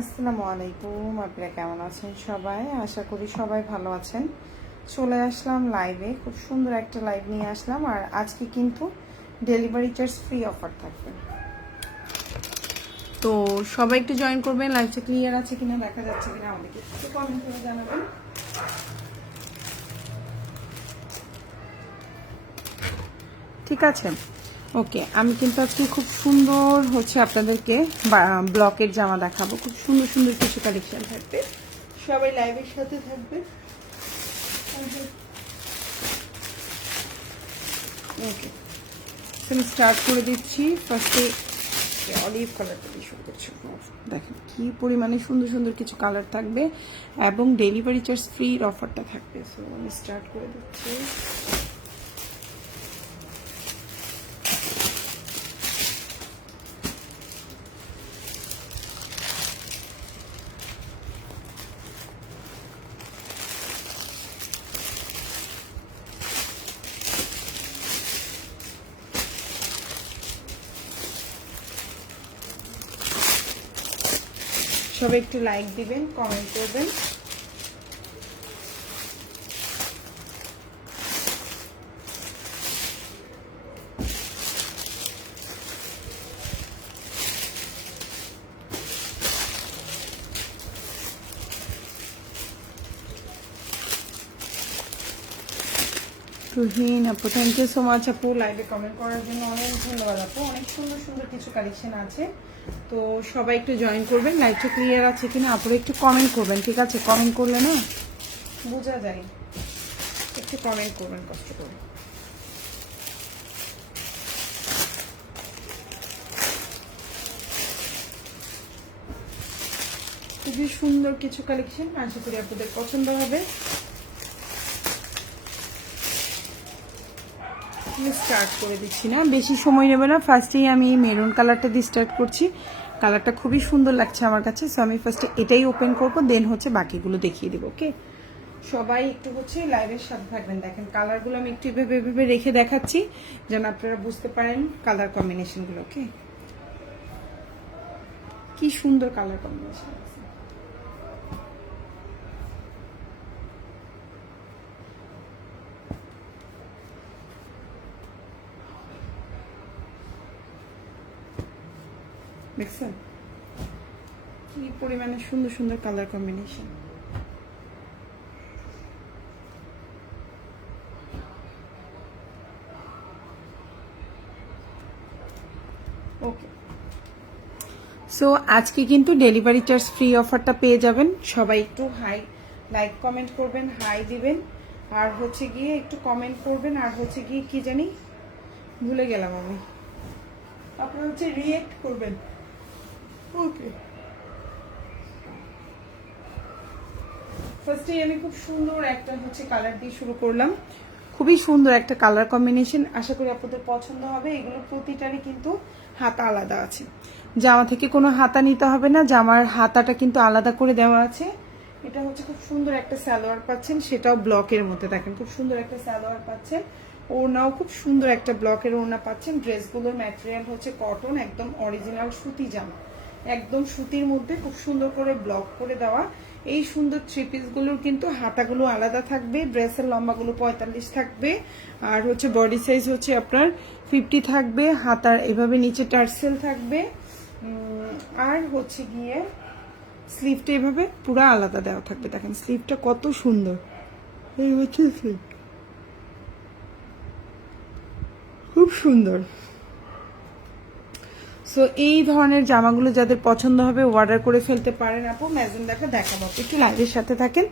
আসসালামু আলাইকুম, আপনারা কেমন আছেন সবাই? আশা করি সবাই ভালো আছেন। চলে আসলাম লাইভে খুব সুন্দর একটা লাইভ নিয়ে আসলাম। আর আজকে কিন্তু ডেলিভারি চার্জ ফ্রি অফার থাকবে। তো সবাই একটু জয়েন করবেন লাইভটা ক্লিয়ার আছে কিনা, দেখা যাচ্ছে কিনা, আমাদেরকে একটু কমেন্ট করে জানাবেন। ঠিক আছে? ওকে, আমি কিন্তু আজকে খুব সুন্দর হচ্ছে আপনাদেরকে ব্লকের জামা দেখাবো। খুব সুন্দর সুন্দর কিছু কালেকশন থাকবে। সবাই লাইভের সাথে থাকবে। ওকে, আমি স্টার্ট করে দিচ্ছি। ফার্স্টে অলিভ কালারটা দিয়ে শুরু করছি। দেখেন কি পরিমাণে সুন্দর সুন্দর কিছু কালার থাকবে এবং ডেলিভারি চার্জ ফ্রির অফারটা থাকবে। সো আমি স্টার্ট করে দিচ্ছি। একটু লাইক দিবেন কমেন্ট করবেন তুহিন আপু থ্যাংক ইউ সো মাচ আপু লাইভে কমেন্ট করার জন্য অনেক ধন্যবাদ, আপু। অনেক সুন্দর সুন্দর কিছু কালেকশন আছে। তো সবাই একটু জয়েন করবেন লাইভটা ক্লিয়ার আছে কিনা, আপুরা একটু কমেন্ট করবেন, ঠিক আছে? কমেন্ট করলে না বোঝা যায়। একটু কমেন্ট করবেন, কষ্ট করে। খুবই সুন্দর কিছু কালেকশন আশা করি আপনাদের পছন্দ হবে। স্টার্ট করে দিচ্ছি না। বেশি সময় নেবে না। ফার্স্টেই আমি মেরুন কালারটা দিয়ে স্টার্ট করছি। কালারটা খুবই সুন্দর লাগছে আমার কাছে। সো আমি ফার্স্টে এটাই ওপেন করব। দেন হচ্ছে বাকিগুলো দেখিয়ে দেবো ওকে সবাই একটু হচ্ছে লাইভের সাথে থাকবেন। দেখেন কালারগুলো আমি একটু এভাবে এভাবে রেখে দেখাচ্ছি, যেন আপনারা বুঝতে পারেন কালার কম্বিনেশনগুলো ওকে কি সুন্দর কালার কম্বিনেশন আছে দেখছেন? কি পরিমাণে সুন্দর সুন্দর কালার কম্বিনেশন ওকে সো আজকে কিন্তু ডেলিভারি চার্জ ফ্রি অফারটা পেয়ে যাবেন। সবাই একটু হাই লাইক কমেন্ট করবেন হাই দিবেন। আর হচ্ছে গিয়ে একটু কমেন্ট করবেন, আর হচ্ছে গিয়ে কি জানি ভুলে গেলাম আমি। আপনারা হচ্ছে রিয়েক্ট করবেন। ওকে ফার্স্টেই আমি খুব সুন্দর একটা হচ্ছে কালার দিয়ে শুরু করলাম। খুবই সুন্দর একটা কালার কম্বিনেশন আশা করি আপনাদের পছন্দ হবে। এগুলো প্রতিটারই কিন্তু হাতা আলাদা আছে। জামা থেকে কোনো হাতা নিতে হবে না। জামার হাতাটা কিন্তু আলাদা করে দেওয়া আছে। এটা হচ্ছে খুব সুন্দর একটা সালোয়ার পাচ্ছেন। সেটাও ব্লকের মধ্যে দেখেন। খুব সুন্দর একটা স্যালোয়ার পাচ্ছেন। ওড়নাও খুব সুন্দর একটা ব্লকের ওড়না পাচ্ছেন। ড্রেসগুলোর ম্যাটেরিয়াল হচ্ছে কটন একদম অরিজিনাল সুতি জামা। একদম সুতির মধ্যে খুব সুন্দর করে ব্লক করে দেওয়া। এই সুন্দর থ্রি পিসগুলোর কিন্তু হাতাগুলো আলাদা থাকবে ড্রেসের লম্বাগুলো পঁয়তাল্লিশ থাকবে, আর হচ্ছে বডি সাইজ হচ্ছে আপনার ফিফটি থাকবে, হাতার এভাবে নিচে টার্সেল থাকবে। আর হচ্ছে গিয়ে স্লিভটা এভাবে পুরো আলাদা দেওয়া থাকবে, দেখেন স্লিভটা কত সুন্দর। এই হচ্ছে খুব সুন্দর। সো এই ধরনের জামাগুলো যাদের পছন্দ হবে অর্ডার করে ফেলতে পারেন আপু। ম্যাজেন্ডাকে দেখাবো। একটু লাইভের সাথে থাকেন।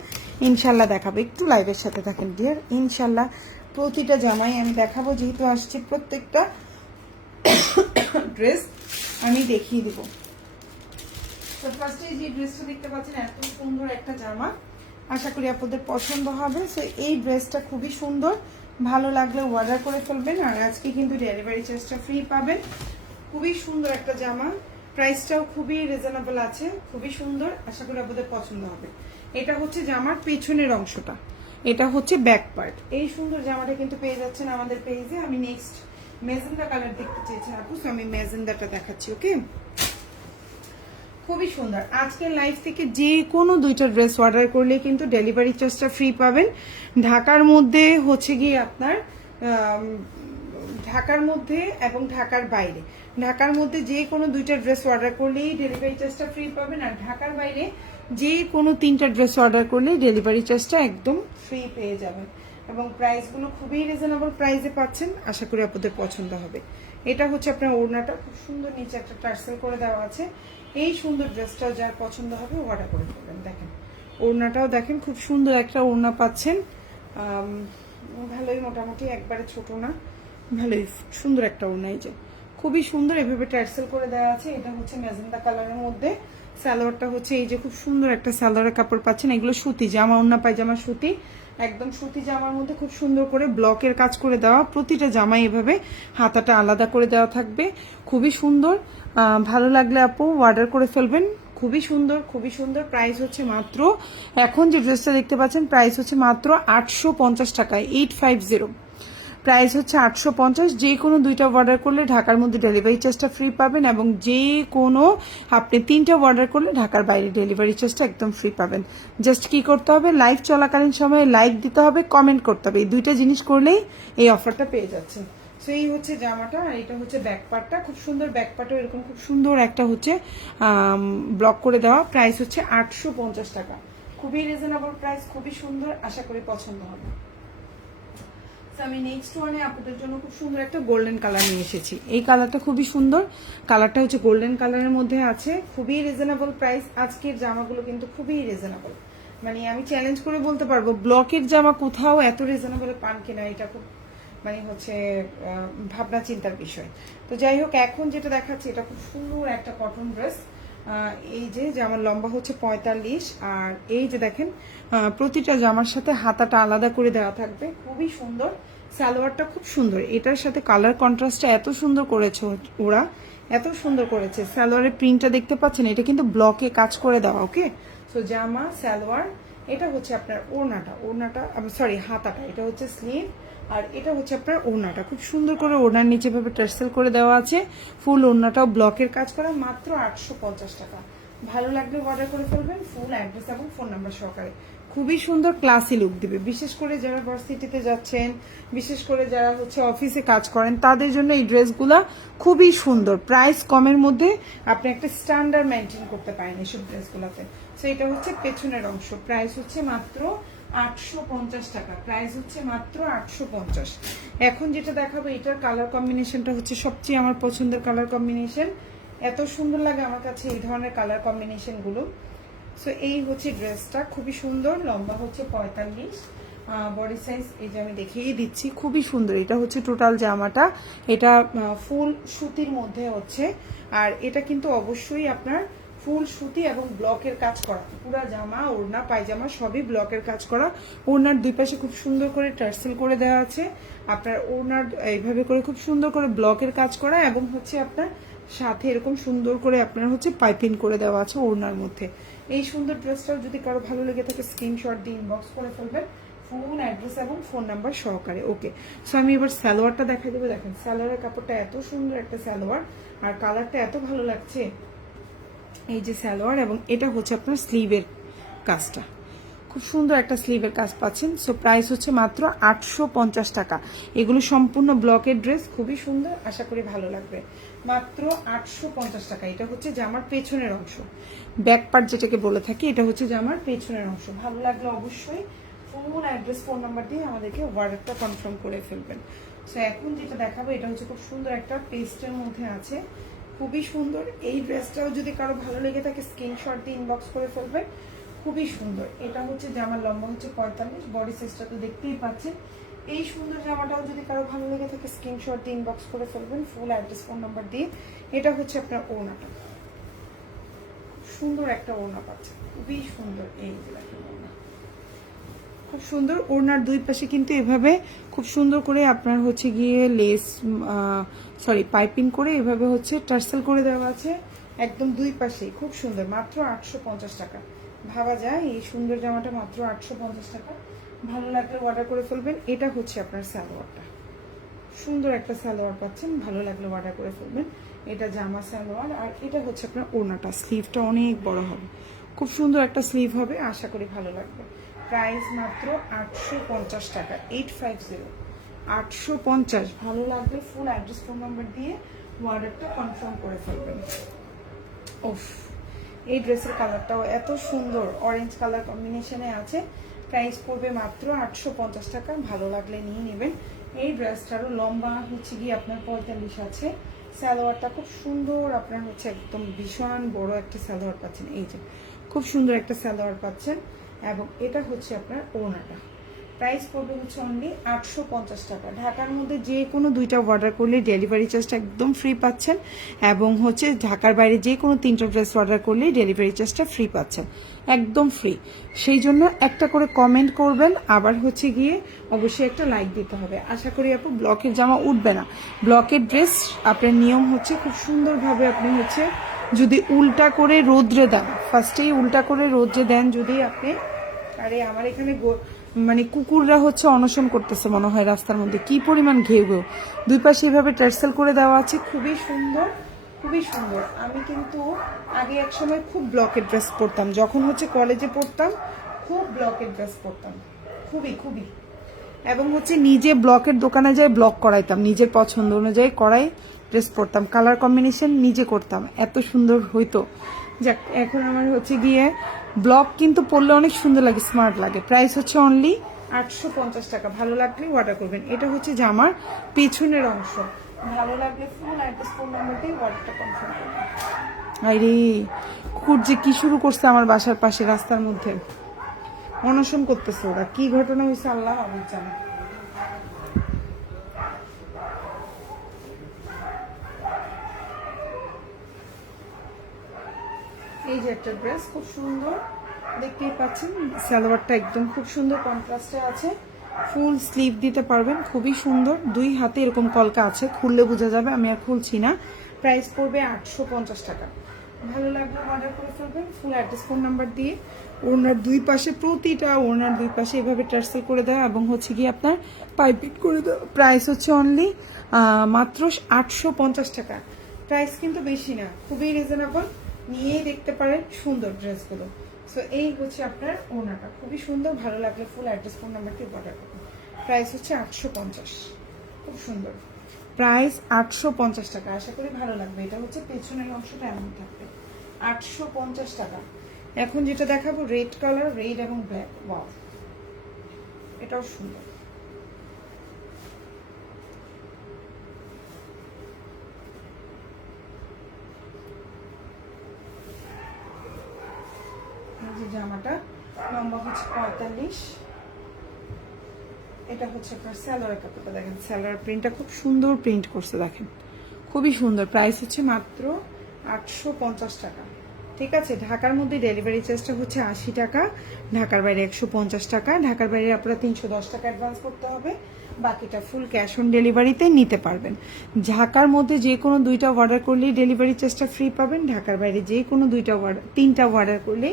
ইনশাল্লাহ দেখাবো। একটু লাইভের সাথে থাকেন ডিয়ার ইনশাল্লাহ প্রতিটা জামাই আমি দেখাবো। যেহেতু আসছে প্রত্যেকটা ড্রেস আমি দেখিয়ে দেবো। তো ফার্স্টে যে ড্রেসটা দেখতে পাচ্ছেন, এত সুন্দর একটা জামা। আশা করি আপনাদের পছন্দ হবে। সো এই ড্রেসটা খুবই সুন্দর। ভালো লাগলে অর্ডার করে ফেলবেন। আর আজকে কিন্তু ডেলিভারি চার্জটা ফ্রি পাবেন। খুবই সুন্দর একটা জামা। প্রাইসটাও খুবই রিজনেবল আছে, খুবই সুন্দর, আশা করি আপনাদের পছন্দ হবে। এটা হচ্ছে জামার পেছনের অংশটা, এটা হচ্ছে ব্যাক পার্ট এই সুন্দর জামাটা কিন্তু পেয়ে যাচ্ছেন আমাদের পেজে আমি নেক্সট মেজেন্ডা কালার দেখতে চেয়েছেন আপু, so আমি মেজেন্ডাটা দেখাচ্ছি, ওকে? খুবই সুন্দর। আজকের লাইফ থেকে যে কোনো দুইটা ড্রেস অর্ডার করলে কিন্তু ডেলিভারি চার্জটা ফ্রি পাবেন। ঢাকার মধ্যে হচ্ছে গিয়ে আপনার ঢাকার মধ্যে এবং ঢাকার বাইরে। ঢাকার মধ্যে যে কোনো দুইটা ড্রেস অর্ডার করলেই ডেলিভারি চার্জটা ফ্রি পাবেন। আর ঢাকার বাইরে যে কোনো তিনটা ড্রেস অর্ডার করলেই ডেলিভারি চার্জটা একদম ফ্রি পেয়ে যাবেন। এবং প্রাইসগুলো খুবই রিজনেবল প্রাইসে পাচ্ছেন। আশা করি আপনাদের পছন্দ হবে। এটা হচ্ছে আপনার ওড়নাটা। খুব সুন্দর নিচে একটা টার্সেল করে দেওয়া আছে। এই সুন্দর ড্রেসটাও যার পছন্দ হবে অর্ডার করে ফেলবেন। দেখেন, ওড়নাটাও দেখেন, খুব সুন্দর একটা ওড়না পাচ্ছেন। ভালোই মোটামুটি, একবারে ছোট না। ভালোই সুন্দর একটা ওড়না এই যে। খুবই সুন্দর এভাবে টার্সেল করে দেওয়া আছে। এটা হচ্ছে ম্যাজেন্ডা কালারের মধ্যে। সালোয়ারটা হচ্ছে এই যে খুব সুন্দর একটা সালোয়ারের কাপড় পাচ্ছেন। এগুলো সুতি, জামা, ওড়না, পায়জামা, সুতি। একদম সুতি জামার মধ্যে খুব সুন্দর করে ব্লকের কাজ করে দেওয়া। প্রতিটা জামাই এভাবে হাতাটা আলাদা করে দেওয়া থাকবে। খুবই সুন্দর। ভালো লাগলে আপু অর্ডার করে ফেলবেন। খুবই সুন্দর খুবই সুন্দর। প্রাইস হচ্ছে মাত্র, এখন যে ড্রেসটা দেখতে পাচ্ছেন প্রাইস হচ্ছে মাত্র আটশো পঞ্চাশ টাকায়। এইট ফাইভ জিরো প্রাইস হচ্ছে আটশো পঞ্চাশ। যে কোনো দুইটা অর্ডার করলে ঢাকার মধ্যে ডেলিভারি চার্জটা ফ্রি পাবেন এবং যে কোনো আপনি তিনটা অর্ডার করলে ঢাকার বাইরে ডেলিভারি চার্জটা একদম ফ্রি পাবেন। জাস্ট কি করতে হবে? লাইভ চলাকালীন সময়ে লাইক দিতে হবে কমেন্ট করতে হবে। এই দুইটা জিনিস করলেই এই অফারটা পেয়ে যাচ্ছেন। সো এই হচ্ছে জামাটা আর এটা হচ্ছে ব্যাক পার্টটা খুব সুন্দর ব্যাক পার্টও এরকম খুব সুন্দর একটা হচ্ছে ব্লক করে দেওয়া। প্রাইস হচ্ছে আটশো পঞ্চাশ টাকা। খুবই রিজনেবল প্রাইস খুবই সুন্দর, আশা করি পছন্দ হবে। আমি নেক্সট ওয়ানে আপনাদের জন্য খুব সুন্দর একটা গোল্ডেন কালার নিয়ে এসেছি। এই কালারটা খুবই সুন্দর। কালারটা হচ্ছে গোল্ডেন কালারের মধ্যে আছে। খুবই রিজনেবল প্রাইস আজকের জামাগুলো কিন্তু খুবই রিজনেবল মানে আমি চ্যালেঞ্জ করে বলতে পারব ব্লকের জামা কোথাও এত রিজনেবল পান এটা খুব মানে হচ্ছে ভাবনা চিন্তার বিষয়। তো যাই হোক, এখন যেটা দেখাচ্ছি, এটা খুব সুন্দর একটা কটন ড্রেস এই যে জামার লম্বা হচ্ছে পঁয়তাল্লিশ, আর এই যে দেখেন প্রতিটা জামার সাথে হাতাটা আলাদা করে দেওয়া থাকবে। খুবই সুন্দর। সালোয়ারটা খুব সুন্দর। এটার সাথে কালার কন্ট্রাস্টটা এত সুন্দর করেছে ওরা, এত সুন্দর করেছে। সালোয়ারের প্রিন্টটা দেখতে পাচ্ছেন? এটা কিন্তু ব্লকে কাজ করে দেওয়া ওকে সো জামা, সালোয়ার, এটা হচ্ছে আপনার ওড়নাটা। ওড়নাটা সরি হাতাটা। এটা হচ্ছে স্লিভ আর এটা হচ্ছে আপনার ওড়নাটা। খুব সুন্দর করে ওড়নার নিচে ভাবে টার্সেল করে দেওয়া আছে। ফুল ওড়নাটাও ব্লকের কাজ করা, মাত্র আটশো পঞ্চাশ টাকা। ভালো লাগলে অর্ডার করে ফেলবেন ফুল অ্যাড্রেস এবং ফোন নাম্বার সহকারে। খুবই সুন্দর ক্লাসি লুক দিবে। বিশেষ করে যারা ভার্সিটিতে যাচ্ছেন, বিশেষ করে যারা হচ্ছে অফিসে কাজ করেন, তাদের জন্য এই ড্রেসগুলা খুবই সুন্দর। প্রাইস কমের মধ্যে আপনি একটা স্ট্যান্ডার্ড মেনটেন করতে পারেন এইসব ড্রেসগুলোতে। সো এটা হচ্ছে পেছনের অংশ। প্রাইস হচ্ছে মাত্র আটশো পঞ্চাশ টাকা। প্রাইস হচ্ছে মাত্র আটশো পঞ্চাশ। এখন যেটা দেখাবো কালার কম্বিনেশনটা হচ্ছে সবচেয়ে আমার পছন্দের কালার কম্বিনেশন এত সুন্দর লাগে আমার কাছে এই ধরনের কালার কম্বিনেশনগুলো সো এই হচ্ছে ড্রেসটা খুবই সুন্দর, লম্বা হচ্ছে পঁয়তাল্লিশ। বডি সাইজ এই যে আমি দেখিয়ে দিচ্ছি, খুবই সুন্দর। এটা হচ্ছে টোটাল জামাটা। এটা ফুল সুতির মধ্যে হচ্ছে। আর এটা কিন্তু অবশ্যই আপনার ফুল সুতি এবং ব্লকের কাজ করা। পুরা জামা, ওড়না, পায়জামা সবই ব্লকের কাজ করা। ওড়নার দুই পাশে খুব সুন্দর করে টার্সেল করে দেওয়া আছে। আপনার ওড়নার এইভাবে করে খুব সুন্দর করে ব্লকের কাজ করা এবং হচ্ছে আপনার সাথে এরকম সুন্দর করে আপনার হচ্ছে পাইপিং করে দেওয়া আছে ওড়নার মধ্যে। এই সুন্দর ড্রেসটাও যদি কারও ভালো লেগে থাকে, স্ক্রিনশট দিয়ে ইনবক্স করে ফেলবেন। ফোন অ্যাড্রেস এবং ফোন নাম্বার সহকারে। ওকে সো আমি এবার সালোয়ারটা দেখা দেবো। দেখেন, সালোয়ারের কাপড়টা এত সুন্দর একটা সালোয়ার, আর কালারটা এত ভালো লাগছে। এই যে সালোয়ার এবং এটা হচ্ছে আপনার স্লিভের কাজটা। খুব সুন্দর একটা স্লিভের কাজ পাচ্ছেন। সো প্রাইস হচ্ছে মাত্র আটশো পঞ্চাশ টাকা। এগুলো সম্পূর্ণ ব্লকের ড্রেস, খুবই সুন্দর, আশা করি ভালো লাগবে। মাত্র আটশো পঞ্চাশ টাকা। এটা হচ্ছে জামার পেছনের অংশ। ব্যাক পার্ট যেটাকে বলে থাকি, এটা হচ্ছে জামার পেছনের অংশ। ভালো লাগলে অবশ্যই ফোন অ্যাড্রেস ফোন নাম্বার দিয়ে আমাদেরকে অর্ডারটা কনফার্ম করে ফেলবেন। সো এখন যেটা দেখাবো, এটা হচ্ছে খুব সুন্দর একটা পেস্টের মধ্যে আছে। খুবই সুন্দর। এই ড্রেসটাও যদি কারও ভালো লেগে থাকে স্ক্রিনশট দিয়ে ইনবক্স করে ফেলবেন খুবই সুন্দর। এটা হচ্ছে জামার লম্বা হচ্ছে পঁয়তাল্লিশ বডি সাইজটা তো দেখতেই পাচ্ছেন। এই সুন্দর জামাটাও যদি কারও ভালো লেগে থাকে স্ক্রিনশট দিয়ে ইনবক্স করে ফেলবেন ফুল অ্যাড্রেস ফোন নাম্বার দিয়ে। এটা হচ্ছে আপনার ওড়নাটা। সুন্দর একটা ওড়না পাচ্ছে খুবই সুন্দর এই খুব সুন্দর। ওড়নার দুই পাশে কিন্তু এভাবে খুব সুন্দর করে আপনার হচ্ছে গিয়ে লেস সরি পাইপিং করে এভাবে হচ্ছে টার্সেল করে দেওয়া আছে। একদম দুই পাশেই। খুব সুন্দর। মাত্র আটশো পঞ্চাশ টাকা। ভাবা যায়, এই সুন্দর জামাটা মাত্র আটশো পঞ্চাশ টাকা। ভালো লাগলে অর্ডার করে ফেলবেন। এটা হচ্ছে আপনার সালোয়ারটা। সুন্দর একটা সালোয়ার পাচ্ছেন। ভালো লাগলে অর্ডার করে ফেলবেন। এটা জামা সালোয়ার। আর এটা হচ্ছে আপনার ওড়নাটা। স্লিভটা অনেক বড় হবে। খুব সুন্দর একটা স্লিভ হবে, আশা করি ভালো লাগবে। প্রাইস মাত্র আটশো পঞ্চাশ টাকা এইট ফাইভ জিরো আটশো পঞ্চাশ, ভালো লাগবে ফুল অ্যাড্রেস ফোন নাম্বার দিয়ে অর্ডারটা কনফার্ম করে ফেলবেন। ওফ এই ড্রেসের কালারটাও এত সুন্দর অরেঞ্জ কালার কম্বিনেশনে আছে। প্রাইস পড়বে মাত্র আটশো পঞ্চাশ টাকা, ভালো লাগলে নিয়ে নেবেন। এই ড্রেসটারও লম্বা হচ্ছে গিয়ে আপনার পঁয়তাল্লিশ আছে। সালোয়ারটা খুব সুন্দর, আপনার হচ্ছে একদম ভীষণ বড় একটা সালোয়ার পাচ্ছেন। এই যে খুব সুন্দর একটা সালোয়ার পাচ্ছেন এবং এটা হচ্ছে আপনার ওড়নাটা। প্রাইস পড়বে হচ্ছে অনলি আটশো পঞ্চাশ টাকা। ঢাকার মধ্যে যে কোনো দুইটা অর্ডার করলে ডেলিভারি চার্জটা একদম ফ্রি পাচ্ছেন এবং হচ্ছে ঢাকার বাইরে যে কোনো তিনটা ড্রেস অর্ডার করলে ডেলিভারি চার্জটা ফ্রি পাচ্ছেন, একদম ফ্রি সেই জন্য একটা করে কমেন্ট করবেন, আবার হচ্ছে গিয়ে অবশ্যই একটা লাইক দিতে হবে। আশা করি আপু ব্লকের জামা উঠবে না। ব্লকের ড্রেস আপনার নিয়ম হচ্ছে খুব সুন্দরভাবে আপনি হচ্ছে যদি উল্টা করে রোদ্রে দেন ফার্স্টেই উল্টা করে রোদ্রে দেন যদি আপনি, আরে আমার এখানে মানে কুকুররা হচ্ছে অনশন করতেছে মনে হয় রাস্তার মধ্যে। কি পরিমাণ ঘেউ ঘেউ দুই পাশে এভাবে টার্সেল করে দেওয়া আছে, খুবই সুন্দর খুবই সুন্দর। আমি কিন্তু আগে এক সময় খুব ব্লকের ড্রেস পরতাম, যখন হচ্ছে কলেজে পড়তাম, খুব ব্লকের ড্রেস পরতাম। খুবই খুবই। এবং হচ্ছে নিজে ব্লকের দোকানে যাই ব্লক করাইতাম, নিজের পছন্দ অনুযায়ী করাই। ড্রেস পরতাম কালার কম্বিনেশন নিজে করতাম। এত সুন্দর হইতো। যাক, এখন আমার হচ্ছে গিয়ে ব্লক কিন্তু পরলে অনেক সুন্দর লাগে স্মার্ট লাগে। প্রাইস হচ্ছে অনলি আটশো পঞ্চাশ টাকা। ভালো লাগলে অর্ডার করবেন। এটা হচ্ছে জামার পেছনের অংশ। ভালো লাগলে ফুল অ্যাড্রেস ফোন নাম্বার দিয়ে অর্ডারটা কনফার্ম যে কি শুরু করছে আমার বাসার পাশে, রাস্তার মধ্যে। অনশন করতেছে ওরা। কি ঘটনা হয়েছে আল্লাহ আবুল জানে এই যে একটা ড্রেস খুব সুন্দর, দেখতেই পাচ্ছেন, সালোয়ারটা একদম খুব সুন্দর কন্ট্রাস্টে আছে। ফুল স্লিভ দিতে পারবেন, খুবই সুন্দর। দুই হাতে এরকম কলকা আছে, খুললে বোঝা যাবে, আমি আর খুলছি না। প্রাইস পড়বে আটশো পঞ্চাশ টাকা। ভালো লাগলে অর্ডার করে ফেলবেন ফুল অ্যাড্রেস ফোন নাম্বার দিয়ে। ওনার দুই পাশে, প্রতিটা ওনার দুই পাশে এভাবে টার্সেল করে দেওয়া এবং হচ্ছে গিয়ে আপনার পাইপিং করে দেওয়া। প্রাইস হচ্ছে অনলি মাত্র আটশো পঞ্চাশ টাকা। প্রাইস কিন্তু বেশি না, খুবই রিজনেবল নিয়েই দেখতে পারেন সুন্দর ড্রেসগুলো। সো এই হচ্ছে আপনার ওনাটা। খুবই সুন্দর, ভালো লাগলে ফুল অ্যাড্রেস ফোন নাম্বারটি অর্ডার করুন। প্রাইস হচ্ছে আটশো পঞ্চাশ। খুব সুন্দর। প্রাইস আটশো পঞ্চাশ টাকা। আশা করি ভালো লাগবে। এটা হচ্ছে পেছনের অংশটা এমন থাকবে। আটশো পঞ্চাশ টাকা। এখন যেটা দেখাবো রেড কালার রেড এবং ব্ল্যাক ওয়াও এটাও সুন্দর। যে জামাটা লম্বা হচ্ছে পঁয়তাল্লিশ। এটা হচ্ছে আপনার স্যালোয়ার কাপড়টা দেখেন স্যালোয়ার প্রিন্টটা খুব সুন্দর প্রিন্ট করছে, দেখেন। খুবই সুন্দর প্রাইস হচ্ছে মাত্র আটশো পঞ্চাশ টাকা। ঠিক আছে, ঢাকার মধ্যে ডেলিভারি চার্জটা হচ্ছে আশি টাকা, ঢাকার বাইরে একশো পঞ্চাশ টাকা, ঢাকার বাইরে আপনারা তিনশো দশ টাকা অ্যাডভান্স করতে হবে। বাকিটা ফুল ক্যাশ অন ডেলিভারিতে নিতে পারবেন। ঢাকার মধ্যে যে কোনো দুইটা অর্ডার করলেই ডেলিভারি চার্জটা ফ্রি পাবেন। ঢাকার বাইরে যে কোনো দুইটা অর্ডার তিনটা অর্ডার করলে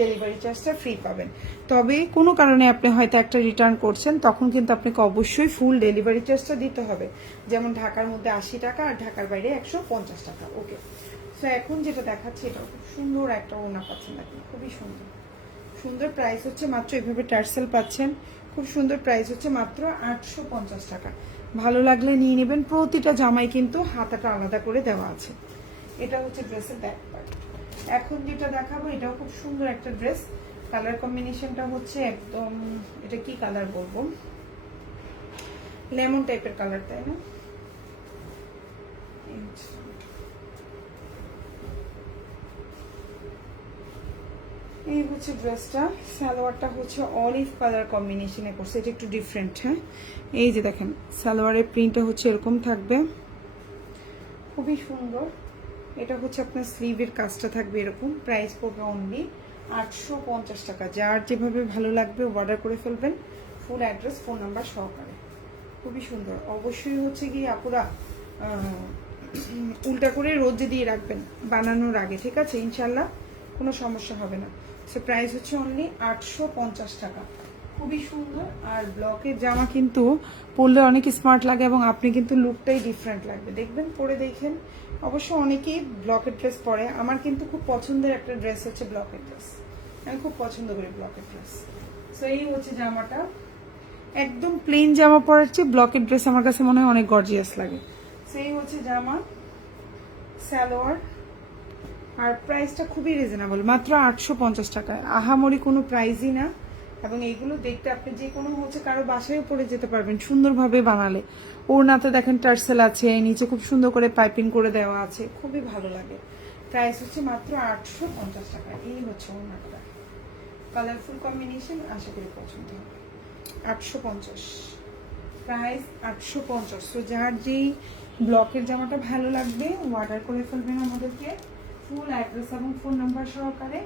ডেলিভারি চার্জটা ফ্রি পাবেন। তবে কোনো কারণে আপনি হয়তো একটা রিটার্ন করছেন, তখন কিন্তু আপনাকে অবশ্যই ফুল ডেলিভারি চার্জটা দিতে হবে। যেমন ঢাকার মধ্যে আশি টাকা আর ঢাকার বাইরে একশো পঞ্চাশ টাকা। ওকে সো এখন যেটা দেখাচ্ছি, এটা খুব সুন্দর একটা ওনা পাচ্ছেন আপনি খুবই সুন্দর। সুন্দর প্রাইস হচ্ছে মাত্র এভাবে টার্সেল পাচ্ছেন। খুব সুন্দর প্রাইস হচ্ছে মাত্র আটশো পঞ্চাশ টাকা। ভালো লাগলে নিয়ে নেবেন। প্রতিটা জামাই কিন্তু হাতাটা আলাদা করে দেওয়া আছে। এটা হচ্ছে ড্রেসের ব্যাক পার্ট এখন যেটা দেখাবো, এটাও খুব সুন্দর একটা ড্রেস কালার কম্বিনেশনটা হচ্ছে একদম, এটা কি কালার বলব? লেমন টাইপের কালার তাই না? এই হচ্ছে। ড্রেসটা। সালোয়ারটা হচ্ছে অলিভ কালার কম্বিনেশনে করছে। এটা একটু ডিফারেন্ট হ্যাঁ? এই যে দেখেন, সালোয়ারের প্রিন্টটা হচ্ছে এরকম থাকবে। খুবই সুন্দর। এটা হচ্ছে আপনার স্লিভের কাজটা থাকবে এরকম। প্রাইস পড়বে অনলি আটশো পঞ্চাশ টাকা। যার যেভাবে ভালো লাগবে অর্ডার করে ফেলবেন। ফুল অ্যাড্রেস ফোন নাম্বার সহকারে। খুবই সুন্দর। অবশ্যই হচ্ছে গিয়ে আপুরা উল্টা করে রোদে দিয়ে রাখবেন। বানানোর আগে, ঠিক আছে? ইনশাল্লাহ কোনো সমস্যা হবে না। প্রাইস হচ্ছে অনলি আটশো পঞ্চাশ টাকা। খুবই সুন্দর। আর ব্লকের জামা কিন্তু পরলে অনেক স্মার্ট লাগে এবং আপনি কিন্তু লুকটাই ডিফারেন্ট লাগবে। দেখবেন, পরে দেখেন। অবশ্য অনেকেই ব্লকের ড্রেস পরে। আমার কিন্তু খুব পছন্দের একটা ড্রেস হচ্ছে ব্লকের ড্রেস আমি খুব পছন্দ করি ব্লকের ড্রেস সো এই হচ্ছে জামাটা। একদম প্লেন জামা পরার চেয়ে ব্লকের ড্রেস আমার কাছে মনে হয় অনেক গর্জিয়াস লাগে। সেই হচ্ছে জামা। সালোয়ার আর প্রাইসটা খুবই রিজনেবল মাত্র আটশো পঞ্চাশ টাকায় আহামরি কোনো প্রাইসই না। এবং এইগুলো দেখতে আপনি যে কোনো হচ্ছে কারও বাসায় পরে যেতে পারবেন, সুন্দরভাবে বানালে। ওড়নাতে দেখেন টার্সেল আছে, নিচে খুব সুন্দর করে পাইপিং করে দেওয়া আছে, খুবই ভালো লাগে। প্রাইস হচ্ছে মাত্র আটশো পঞ্চাশ টাকা, এই হচ্ছে ওড়নাটা। কালারফুল কম্বিনেশন আশা করি পছন্দ হবে। আটশো পঞ্চাশ। প্রাইস আটশো পঞ্চাশ। তো যার যেই ব্লকের জামাটা ভালো লাগবে অর্ডার করে ফেলবেন আমাদেরকে। ফুল অ্যাড্রেস এবং ফোন নাম্বার সহকারে।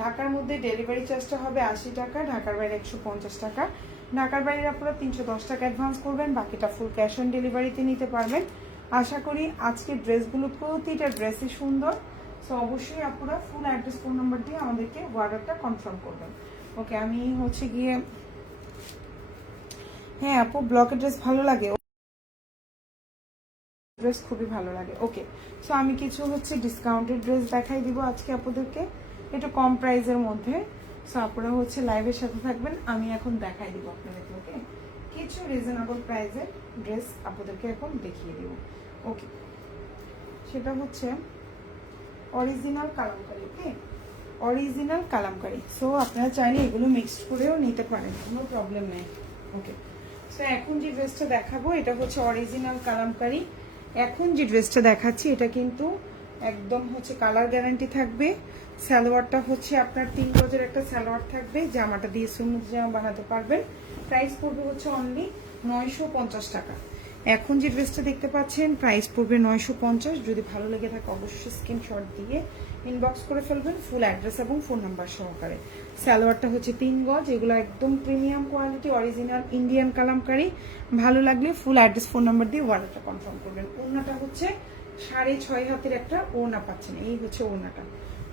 ঢাকার মধ্যে ডেলিভারি চার্জটা হবে আশি টাকা, ঢাকার বাইরে একশো পঞ্চাশ টাকা। ঢাকার বাইরে আপনারা তিনশো দশ টাকা অ্যাডভান্স করবেন, বাকিটা ফুল ক্যাশ অন ডেলিভারিতে নিতে পারবেন। আশা করি আজকের ড্রেসগুলো প্রতিটা ড্রেসই সুন্দর। সো অবশ্যই আপনারা ফুল অ্যাড্রেস ফোন নাম্বার দিয়ে আমাদেরকে অর্ডারটা কনফার্ম করবেন। ওকে আমি হচ্ছে গিয়ে হ্যাঁ আপু ব্লকের ড্রেস ভালো লাগে। ড্রেস খুবই ভালো লাগে। ওকে সো আমি কিছু হচ্ছে ডিসকাউন্টেড ড্রেস দেখাই দিব আজকে আপনাদেরকে একটু কম প্রাইসের মধ্যে। সো আপনারা হচ্ছে লাইভের সাথে থাকবেন, আমি এখন দেখাই দিব আপনাদেরকে ওকে কিছু রিজনেবল প্রাইসের ড্রেস আপনাদেরকে এখন দেখিয়ে দিব। ওকে সেটা হচ্ছে original kalamkari okay original kalamkari. So আপনারা চাইলে এগুলো মিক্সড করেও নিতে পারেন, কোনো প্রবলেম নেই। ওকে সো এখন যে ড্রেসটা দেখাবো, এটা হচ্ছে অরিজিনাল কালামকারি এখন যে ড্রেসটা দেখাচ্ছি, এটা কিন্তু একদম হচ্ছে কালার গ্যারান্টি থাকবে। সালোয়ারটা হচ্ছে আপনার তিন গজের একটা সালোয়ার থাকবে, জামাটা দিয়ে সুন্দর জামা বানাতে পারবেন। প্রাইস পড়বে হচ্ছে অনলি নয়শো পঞ্চাশ টাকা। এখন যে ড্রেসটা দেখতে পাচ্ছেন প্রাইস পড়বে নয়শো পঞ্চাশ। যদি ভালো লেগে থাকে, অবশ্যই স্ক্রিনশট দিয়ে ইনবক্স করে ফেলবেন ফুল অ্যাড্রেস এবং ফোন নাম্বার সহকারে। সালোয়ারটা হচ্ছে তিন গজ, এগুলো একদম premium quality original Indian kalamkari. ভালো লাগলে ফুল অ্যাড্রেস ফোন নাম্বার দিয়ে অর্ডারটা কনফার্ম করবেন। ওড়নাটা হচ্ছে সাড়ে ছয় হাতের একটা ওনা পাচ্ছেন। এই হচ্ছে ওনাটা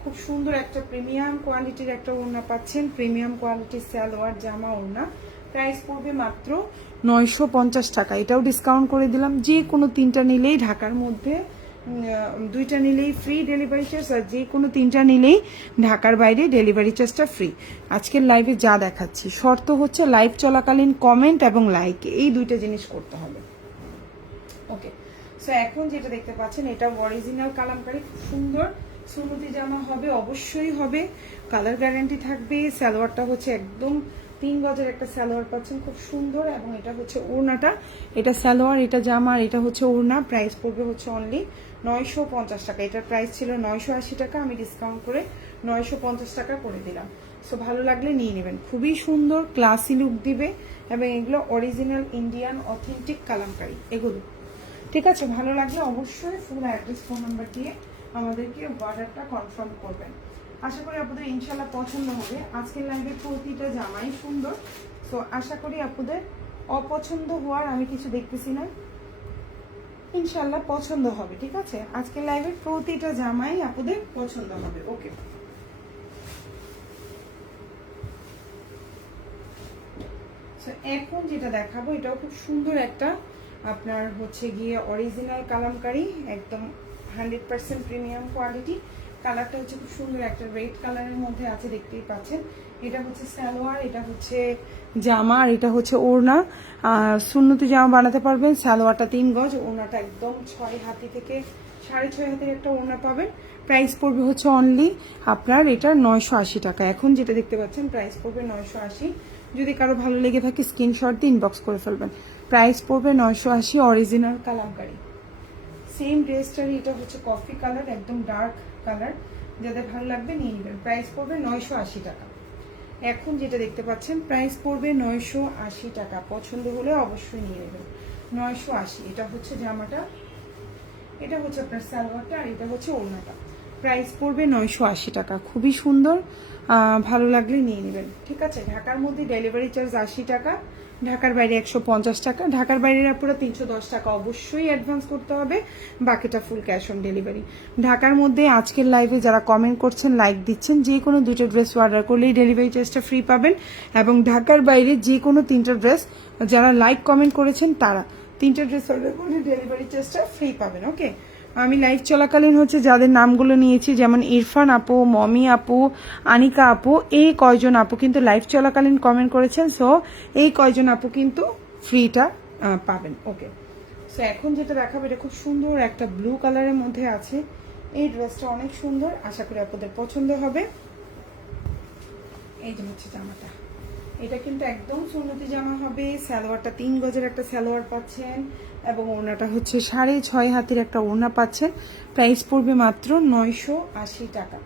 খুব সুন্দর একটা প্রিমিয়াম কোয়ালিটির একটা ওড়না পাচ্ছেন। প্রিমিয়াম কোয়ালিটির সালোয়ার, জামা, ওড়না। প্রাইস পড়বে মাত্র নয়শো পঞ্চাশ টাকা। এটাও ডিসকাউন্ট করে দিলাম। যে কোনো তিনটা নিলেই ঢাকার মধ্যে দুইটা নিলেই ফ্রি ডেলিভারি চার্জ আর যে কোনো তিনটা নিলেই ঢাকার বাইরে ডেলিভারি চার্জটা ফ্রি আজকের লাইভে যা দেখাচ্ছি, শর্ত হচ্ছে লাইভ চলাকালীন কমেন্ট এবং লাইক এই দুইটা জিনিস করতে হবে। ওকে সো এখন যেটা দেখতে পাচ্ছেন, এটা অরিজিনাল কালামকারি খুব সুন্দর। সুমতি জামা হবে, অবশ্যই হবে। কালার গ্যারান্টি থাকবে। সালোয়ারটা হচ্ছে একদম তিন গজের একটা সালোয়ার পাচ্ছেন, খুব সুন্দর, এবং এটা হচ্ছে ওড়নাটা। এটা সালোয়ার, এটা জামা, আর এটা হচ্ছে ওড়না। প্রাইস পড়বে হচ্ছে অনলি নয়শো পঞ্চাশ টাকা। এটার প্রাইস ছিল নয়শো আশি টাকা, আমি ডিসকাউন্ট করে নয়শো পঞ্চাশ টাকা করে দিলাম। সো ভালো লাগলে নিয়ে নেবেন। খুবই সুন্দর ক্লাসি লুক দিবে, এবং এগুলো অরিজিনাল ইন্ডিয়ান অথেন্টিক কালামকারি। এগুলো। ঠিক আছে, ভালো লাগলে অবশ্যই ফুল অ্যাড্রেস ফোন নাম্বার দিয়ে আমাদেরকে অর্ডারটা কনফার্ম করবেন। আশা করি আপনাদের ইনশাল্লাহ পছন্দ হবে। আজকের লাইভে প্রতিটা জামাই সুন্দর। সো আশা করি আপনাদের অপছন্দ হওয়ার আমি কিছু দেখতেছি না। ইনশাল্লাহ পছন্দ হবে, ঠিক আছে? আজকের লাইভের প্রতিটা জামাই আপনাদের পছন্দ হবে ওকে এখন যেটা দেখাবো, এটাও খুব সুন্দর একটা আপনার হচ্ছে গিয়ে অরিজিনাল কালামকারি, একদম হান্ড্রেড পার্সেন্ট প্রিমিয়াম কোয়ালিটি কালারটা হচ্ছে খুব সুন্দর, একটা রেড কালারের মধ্যে আছে, দেখতেই পাচ্ছেন। এটা হচ্ছে সালোয়ার, এটা হচ্ছে জামা, আর এটা হচ্ছে ওড়না। আর সুন্নতি জামা বানাতে পারবেন, সালোয়ারটা তিন গজ, ওড়নাটা একদম ছয় হাতি থেকে সাড়ে ছয় হাতের একটা ওড়না পাবেন। প্রাইস পড়বে হচ্ছে অনলি আপনার এটা নয়শো আশি টাকা। এখন যেটা দেখতে পাচ্ছেন, প্রাইস পড়বে নয়শো আশি। যদি কারও ভালো লেগে থাকে, স্ক্রিনশট দিয়ে ইনবক্স করে ফেলবেন। প্রাইস পড়বে নয়শো আশি অরিজিনাল কালামকারি। সেম ড্রেসটারই এটা হচ্ছে কফি কালার একদম ডার্ক কালার, যাদের ভালো লাগবে নিয়ে নেবেন। প্রাইস পড়বে নয়শো আশি টাকা। এখন যেটা দেখতে পাচ্ছেন প্রাইস পড়বে নয়শো আশি টাকা। পছন্দ হলে অবশ্যই নিয়ে নেবেন। নয়শো আশি, এটা হচ্ছে জামাটা, এটা হচ্ছে আপনার সালোয়ারটা, আর এটা হচ্ছে ওড়নাটা। প্রাইস পড়বে নয়শো আশি টাকা। খুবই সুন্দর ভালো লাগলে নিয়ে নেবেন। ঠিক আছে, ঢাকার মধ্যে ডেলিভারি চার্জ আশি টাকা। ঢাকার বাইরে একশো পঞ্চাশ টাকা, ঢাকার বাইরের আপনারা তিনশো দশ টাকা অবশ্যই অ্যাডভান্স করতে হবে, বাকিটা ফুল ক্যাশ অন ডেলিভারি ঢাকার মধ্যে আজকের লাইভে যারা কমেন্ট করছেন লাইক দিচ্ছেন, যে কোনো দুটো ড্রেস অর্ডার করলেই ডেলিভারি চার্জটা ফ্রি পাবেন এবং ঢাকার বাইরে যে কোনো তিনটা ড্রেস যারা লাইক কমেন্ট করেছেন, তারা তিনটা ড্রেস অর্ডার করলে ডেলিভারি চার্জটা ফ্রি পাবেন ওকে আমি লাইভ চলাকালীন হচ্ছে যাদের নামগুলো নিয়েছি, যেমন ইরফান আপু, মমি আপু, আনিকা আপু, এই কয়জন আপু কিন্তু লাইভ চলাকালীন কমেন্ট করেছেন সো এই কয়জন আপু কিন্তু ফ্রিটা পাবেন ওকে সো এখন যেটা দেখাবো, এটা খুব সুন্দর একটা ব্লু কালারের মধ্যে আছে। এই ড্রেসটা অনেক সুন্দর, আশা করি আপনাদের পছন্দ হবে। এই যে হচ্ছে জামাটা। এটা কিন্তু একদম সুন্নতি জামা হবে, সালোয়ারটা তিন গজের একটা সালোয়ার পাচ্ছেন। এবং ওড়নাটা হচ্ছে সাড়ে ছয় হাতের একটা ওড়না পাচ্ছেন প্রাইস পড়বে মাত্র নয়শো আশি টাকা।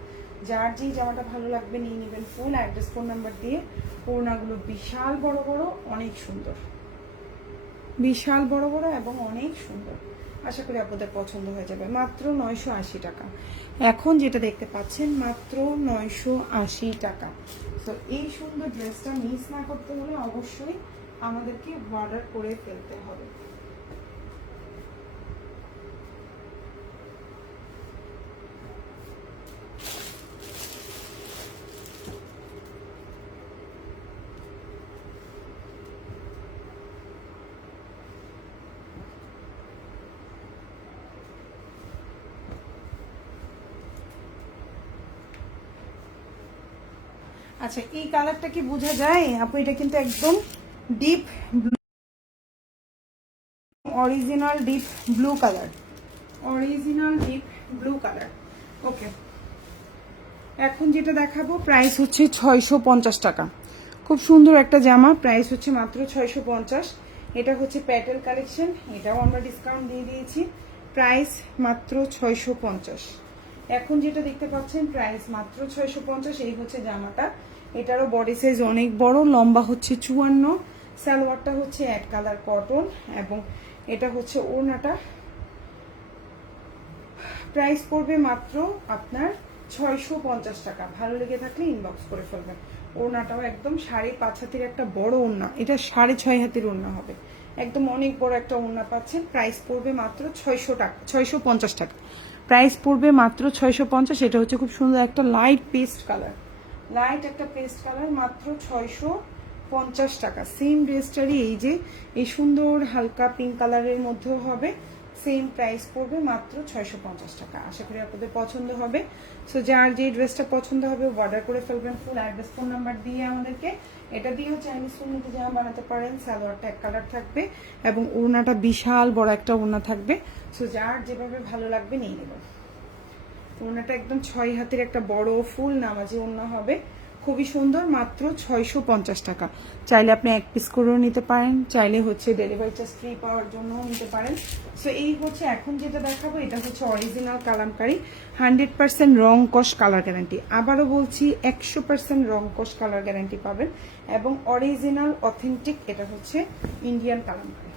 যার যেই জামাটা ভালো লাগবে নিয়ে নেবেন ফুল অ্যাড্রেস ফোন নাম্বার দিয়ে। ওড়নাগুলো বিশাল বড় বড়, অনেক সুন্দর। বিশাল বড় বড় এবং অনেক সুন্দর। আশা করি আপনাদের পছন্দ হয়ে যাবে। মাত্র নয়শো আশি টাকা। এখন যেটা দেখতে পাচ্ছেন, মাত্র নয়শো আশি টাকা। তো এই সুন্দর ড্রেসটা মিস না করতে হলে অবশ্যই আমাদেরকে অর্ডার করে ফেলতে হবে। আচ্ছা এই কালারটা কি বোঝা যায়? আপু এটা কিন্তু একদম deep original deep blue colour original deep blue colour okay এখন যেটা দেখাবো প্রাইস হচ্ছে ছয়শো পঞ্চাশ টাকা। খুব সুন্দর একটা জামা প্রাইস হচ্ছে মাত্র ছয়শো পঞ্চাশ। এটা হচ্ছে প্যাটেল কালেকশন এটাও আমরা ডিসকাউন্ট দিয়ে দিয়েছি। প্রাইস মাত্র ছয়শো পঞ্চাশ। এখন যেটা দেখতে পাচ্ছেন প্রাইস মাত্র ছয়শো পঞ্চাশ, এই হচ্ছে জামাটা। এটারও বডি সাইজ অনেক বড়, লম্বা হচ্ছে চুয়ান্ন। সালোয়ারটা হচ্ছে এক কালার কটন এবং এটা হচ্ছে ওড়নাটা। প্রাইস পড়বে মাত্র আপনার ছয়শো পঞ্চাশ টাকা। ভালো লেগে থাকলে ইনবক্স করে ফেলবেন। ওড়নাটাও একদম সাড়ে পাঁচ হাতের একটা বড় ওড়না। এটা সাড়ে ছয় হাতের ওড়না হবে। একদম অনেক বড় একটা ওড়না পাচ্ছেন। প্রাইস পড়বে মাত্র ছয়শো টাকা, ছয়শো পঞ্চাশ টাকা। প্রাইস পড়বে মাত্র ছয়শো পঞ্চাশ এটা হচ্ছে খুব সুন্দর একটা লাইট পেস্ট কালার লাইট একটা পেস্ট কালার মাত্র ছয়শো পঞ্চাশ টাকা। সেম ড্রেসটারই এই যে, এই সুন্দর হালকা পিঙ্ক কালারের মধ্যেও হবে। সেম প্রাইস পড়বে মাত্র ছয়শো পঞ্চাশ টাকা। আশা করি আপনাদের পছন্দ হবে। সো যার যে ড্রেসটা পছন্দ হবে অর্ডার করে ফেলবেন ফুল অ্যাড্রেস ফোন নাম্বার দিয়ে আমাদেরকে। এটা দিয়েও চাইনিজ সুন্নতি জামা বানাতে পারেন। সালোয়ারটা এক কালার থাকবে এবং ওড়নাটা বিশাল বড় একটা ওড়না থাকবে। সো যার যেভাবে ভালো লাগবে নিয়ে নেবেন। ওড়নাটা একদম ছয় হাতের একটা বড় ফুল নামাজি ওড়না হবে। খুবই সুন্দর, মাত্র ছয়শো পঞ্চাশ টাকা। চাইলে আপনি এক পিস করেও নিতে পারেন, চাইলে হচ্ছে ডেলিভারি চার্জ ফ্রি পাওয়ার জন্যও নিতে পারেন। সো এই হচ্ছে এখন যেটা দেখাবো, এটা হচ্ছে অরিজিনাল কালামকারি, হান্ড্রেড পার্সেন্ট রং কস কালার গ্যারান্টি আবারও বলছি, একশো পার্সেন্ট রং কস কালার গ্যারান্টি পাবেন এবং অরিজিনাল অথেন্টিক এটা হচ্ছে ইন্ডিয়ান কালামকারি।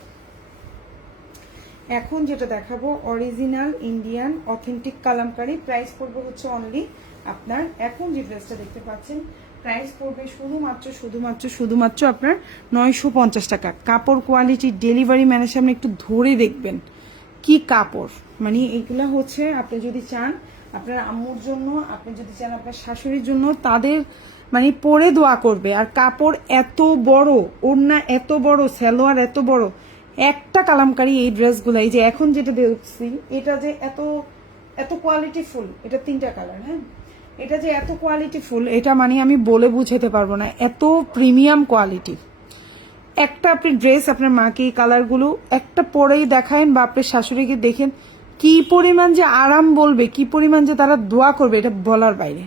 এখন যেটা দেখাবো original Indian authentic kalamkari price পড়বে হচ্ছে অনলি আপনার এখন যে ড্রেসটা দেখতে পাচ্ছেন প্রাইস পড়বে শুধুমাত্র শুধুমাত্র শুধুমাত্র আপনার নয়শো পঞ্চাশ টাকা। কাপড় কোয়ালিটি ডেলিভারি ম্যানের সামনে একটু ধরে দেখবেন কি কাপড়। মানে এগুলা হচ্ছে আপনি যদি চান, আপনার আম্মুর জন্য, আপনি যদি চান আপনার শাশুড়ির জন্য, তাদের মানে পরে দোয়া করবে। আর কাপড় এত বড়, ওড়না এত বড়, সালোয়ার এত বড়, একটা কালামকারি এই ড্রেসগুলো, এই যে এখন যেটা দেখছি, এটা যে এত এত কোয়ালিটি ফুল, এটা তিনটা কালার হ্যাঁ? এটা যে এত কোয়ালিটি ফুল, এটা মানে আমি বলে বুঝাতে পারব না। এত প্রিমিয়াম কোয়ালিটি একটা আপনি ড্রেস আপনার মাকে এই কালারগুলো একটা পরেই দেখায়েন, বা আপনার শাশুড়িকে দেখেন, কি পরিমাণ যে আরাম বলবে, কি পরিমাণ যে তারা দোয়া করবে, এটা বলার বাইরে।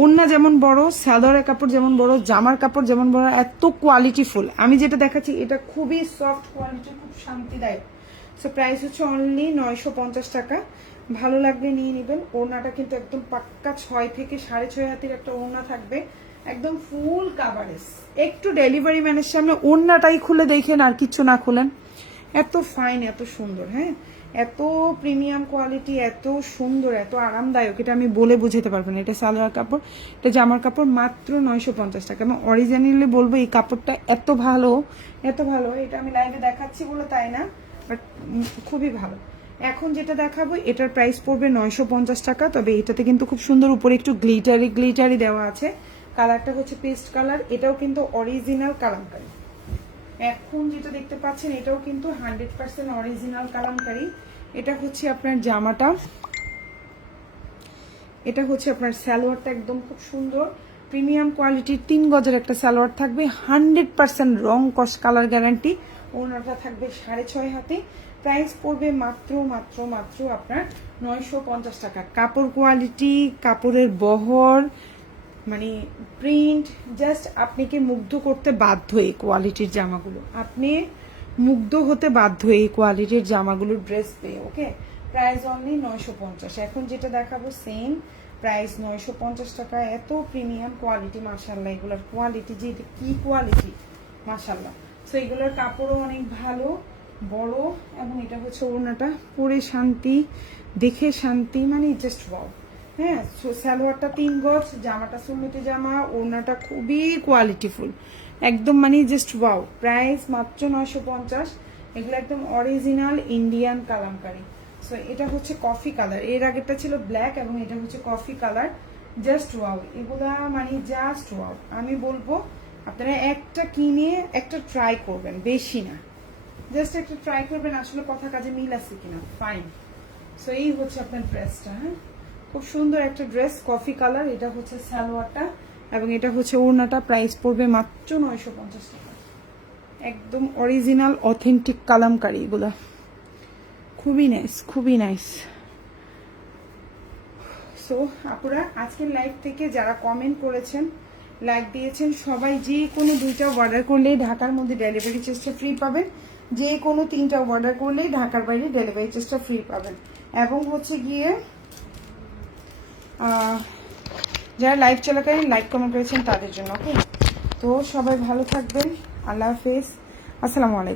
ওড়না যেমন বড়, সালোয়ারের কাপড় যেমন বড়, জামার কাপড় যেমন বড়, এত কোয়ালিটি ফুল। আমি যেটা দেখাচ্ছি, এটা খুবই সফট কোয়ালিটি খুব শান্তিদায়ক। সো প্রাইস হচ্ছে অনলি নয়শো পঞ্চাশ টাকা। ভালো লাগবে নিয়ে নেবেন। ওড়নাটা কিন্তু একদম পাক্কা ছয় থেকে সাড়ে ছয় হাতের একটা ওড়না থাকবে। একদম ফুল কাভারেজ একটু ডেলিভারি ম্যানের সামনে ওড়নাটাই খুলে দেখেন আর কিছু না খুলেন। এত ফাইন এত সুন্দর হ্যাঁ? এত প্রিমিয়াম কোয়ালিটি এত সুন্দর, এত আরামদায়ক। এটা আমি বলে বুঝাতে পারব না। এটা সালোয়ার কাপড়, এটা জামার কাপড় মাত্র নয়শো পঞ্চাশ টাকা। এবং অরিজিনালি বলব এই কাপড়টা এত ভালো এত ভালো। এটা আমি লাইভে দেখাচ্ছি বলে তাই না? বাট খুবই ভালো। এখন যেটা দেখাবো, এটার প্রাইস পড়বে নয়শো পঞ্চাশ টাকা, তবে এটাতে কিন্তু খুব সুন্দর উপরে একটু গ্লিটারি গ্লিটারি দেওয়া আছে। কালারটা হচ্ছে পেস্ট কালার এটাও কিন্তু অরিজিনাল কালামকারি। এখন যেটা দেখতে পাচ্ছেন, এটাও কিন্তু হান্ড্রেড পার্সেন্ট অরিজিনাল কালামকারি। এটা হচ্ছে আপনার জামাটা। এটা হচ্ছে আপনার সালোয়ারটা একদম খুব সুন্দর। প্রিমিয়াম কোয়ালিটির তিন গজের একটা সালোয়ার থাকবে। হান্ড্রেড পার্সেন্ট রং কস কালার গ্যারান্টি ওনারটা থাকবে সাড়ে ছয় হাতে। প্রাইস পড়বে মাত্র মাত্র মাত্র আপনার নয়শো পঞ্চাশ টাকা। কাপড় কোয়ালিটি কাপড়ের বহর মানে প্রিন্ট জাস্ট আপনাকে মুগ্ধ করতে বাধ্য এই কোয়ালিটির জামাগুলো। আপনি মুগ্ধ হতে বাধ্য এই কোয়ালিটির জামাগুলোর ড্রেস পেয়ে ওকে প্রাইস অনলি নয়শো পঞ্চাশ। এখন যেটা দেখাবো সেম প্রাইস নয়শো পঞ্চাশ টাকা। এত প্রিমিয়াম কোয়ালিটি মাসাল্লাহ এগুলোর কোয়ালিটি যে, কি কোয়ালিটি মাসাল্লাহ সো এগুলোর কাপড়ও অনেক ভালো। বড় এবং এটা হচ্ছে ওড়নাটা। পরে শান্তি, দেখে শান্তি মানে জাস্ট ওয়াও হ্যাঁ সালোয়ারটা তিন গজ, জামাটা সুন্নতি জামা, ওড়নাটা খুবই কোয়ালিটিফুল একদম মানে জাস্ট ওয়াও প্রাইস মাত্র নয়শো পঞ্চাশ। এগুলো একদম অরিজিনাল ইন্ডিয়ান কালামকারি। সো এটা হচ্ছে কফি কালারের আগেরটা ছিল ব্ল্যাক এবং এটা হচ্ছে কফি কালার জাস্ট ওয়াও এগুলা মানে জাস্ট ওয়াও আমি বলব, আপনারা একটা কিনে, একটা ট্রাই করবেন। বেশি না। জাস্ট একটা ট্রাই করবেন, আসলে কথা কাজে মিল আছে কিনা। ফাইন সো এই হচ্ছে আপনার ড্রেসটা হ্যাঁ? খুব সুন্দর একটা ড্রেস কফি কালার এটা হচ্ছে সালোয়ারটা, এবং এটা হচ্ছে ওড়নাটা প্রাইস পড়বে মাত্র নয়শো পঞ্চাশ টাকা। একদম অরিজিনাল অথেন্টিক কালামকারি এগুলা। খুবই নাইস খুবই নাইস সো আপুরা, আজকের লাইভ থেকে যারা কমেন্ট করেছেন লাইক দিয়েছেন, সবাই যে কোনো দুইটা অর্ডার করলেই ঢাকার মধ্যে ডেলিভারি চেষ্টা ফ্রি পাবেন। যে কোনো তিনটা অর্ডার করলেই ঢাকার বাইরে ডেলিভারি চার্জটা ফ্রি পাবেন। এবং হচ্ছে গিয়ে যারা লাইভ চলাকালীন লাইভ কমেন্ট করেছেন তাদের জন্য ওকে তো সবাই ভালো থাকবেন। আল্লাহ হাফেজ। আসসালামু আলাইকুম।